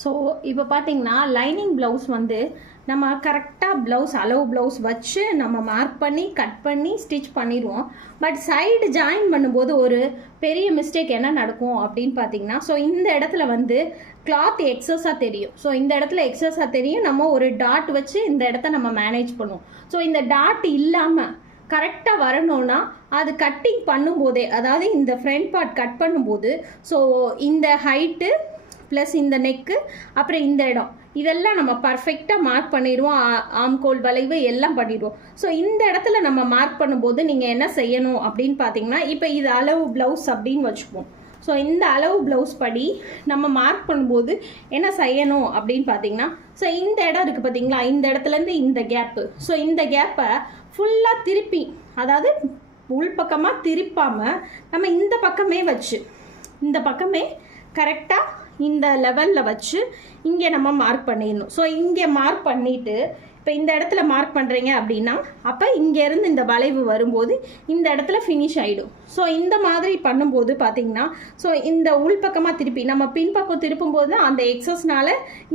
So இப்போ பார்த்தீங்கன்னா lining blouse வந்து நம்ம கரெக்டாக ப்ளவுஸ் அளவு ப்ளவுஸ் வச்சு நம்ம மார்க் பண்ணி கட் பண்ணி ஸ்டிச் பண்ணிடுவோம். பட் சைடு ஜாயின் பண்ணும்போது ஒரு பெரிய மிஸ்டேக் என்ன நடக்கும் அப்படின்னு பார்த்தீங்கன்னா, ஸோ இந்த இடத்துல வந்து கிளாத் எக்ஸஸாக தெரியும். ஸோ இந்த இடத்துல எக்ஸஸாக தெரியும். நம்ம ஒரு டாட் வச்சு இந்த இடத்த நம்ம மேனேஜ் பண்ணுவோம். ஸோ இந்த டாட் இல்லாமல் கரெக்டாக வரணும்னா அது கட்டிங் பண்ணும்போதே, அதாவது இந்த ஃப்ரண்ட் பார்ட் கட் பண்ணும்போது, ஸோ இந்த ஹைட்டு ப்ளஸ் இந்த நெக்கு அப்புறம் இந்த இடம் இதெல்லாம் நம்ம பர்ஃபெக்டாக மார்க் பண்ணிடுவோம். ஆம்கோல் வளைவு எல்லாம் பண்ணிடுவோம். ஸோ இந்த இடத்துல நம்ம மார்க் பண்ணும்போது நீங்கள் என்ன செய்யணும் அப்படின்னு பார்த்தீங்கன்னா, இப்போ இது அளவு ப்ளவுஸ் அப்படின்னு வச்சுப்போம். ஸோ இந்த அளவு ப்ளவுஸ் படி நம்ம மார்க் பண்ணும்போது என்ன செய்யணும் அப்படின்னு பார்த்தீங்கன்னா, ஸோ இந்த இடம் இருக்குது பார்த்தீங்களா, இந்த இடத்துலேருந்து இந்த கேப்பு, ஸோ இந்த கேப்பை ஃபுல்லாக திருப்பி, அதாவது உள்பக்கமாக திருப்பாமல் நம்ம இந்த பக்கமே வச்சு, இந்த பக்கமே கரெக்டாக இந்த லெவலில் வச்சு இங்கே நம்ம மார்க் பண்ணிடணும். ஸோ இங்கே மார்க் பண்ணிவிட்டு இப்போ இந்த இடத்துல மார்க் பண்ணுறீங்க அப்படின்னா, அப்போ இங்கேருந்து இந்த வளைவு வரும்போது இந்த இடத்துல ஃபினிஷ் ஆகிடும். ஸோ இந்த மாதிரி பண்ணும்போது பார்த்திங்கன்னா, ஸோ இந்த உள்பக்கமாக திருப்பி நம்ம பின்பக்கம் திருப்பும்போது அந்த எக்ஸஸ்னால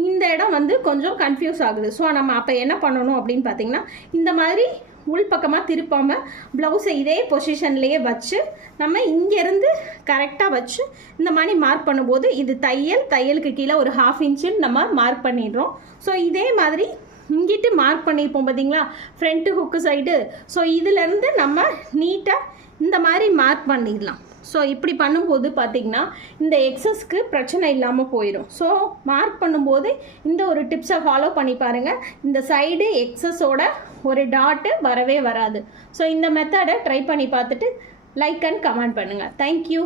இந்த இடம் வந்து கொஞ்சம் கன்ஃபியூஸ் ஆகுது. ஸோ நம்ம அப்போ என்ன பண்ணணும் அப்படின்னு பார்த்திங்கன்னா, இந்த மாதிரி உள்பக்கமாக திருப்பாமல் ப்ளவுஸை இதே பொசிஷன்லேயே வச்சு நம்ம இங்கேருந்து கரெக்டாக வச்சு இந்த மாதிரி மார்க் பண்ணும்போது இது தையலுக்கு கீழே ஒரு 1/2 இன்ச்சுன்னு நம்ம மார்க் பண்ணிடுறோம். ஸோ இதே மாதிரி இங்கிட்டு மார்க் பண்ணியிருப்போம் பார்த்தீங்களா, ஃப்ரண்ட்டு ஹுக்கு சைடு. ஸோ இதிலேருந்து நம்ம நீட்டாக இந்த மாதிரி மார்க் பண்ணிடலாம். ஸோ இப்படி பண்ணும்போது பார்த்திங்கன்னா இந்த எக்ஸஸ்க்கு பிரச்சனை இல்லாமல் போயிடும். ஸோ மார்க் பண்ணும்போது இந்த ஒரு டிப்ஸை ஃபாலோ பண்ணி பாருங்கள். இந்த சைடு எக்ஸஸோட ஒரு டாட்டு வரவே வராது. ஸோ இந்த மெத்தடை ட்ரை பண்ணி பார்த்துட்டு லைக் அண்ட் கமெண்ட் பண்ணுங்கள். தேங்க்யூ.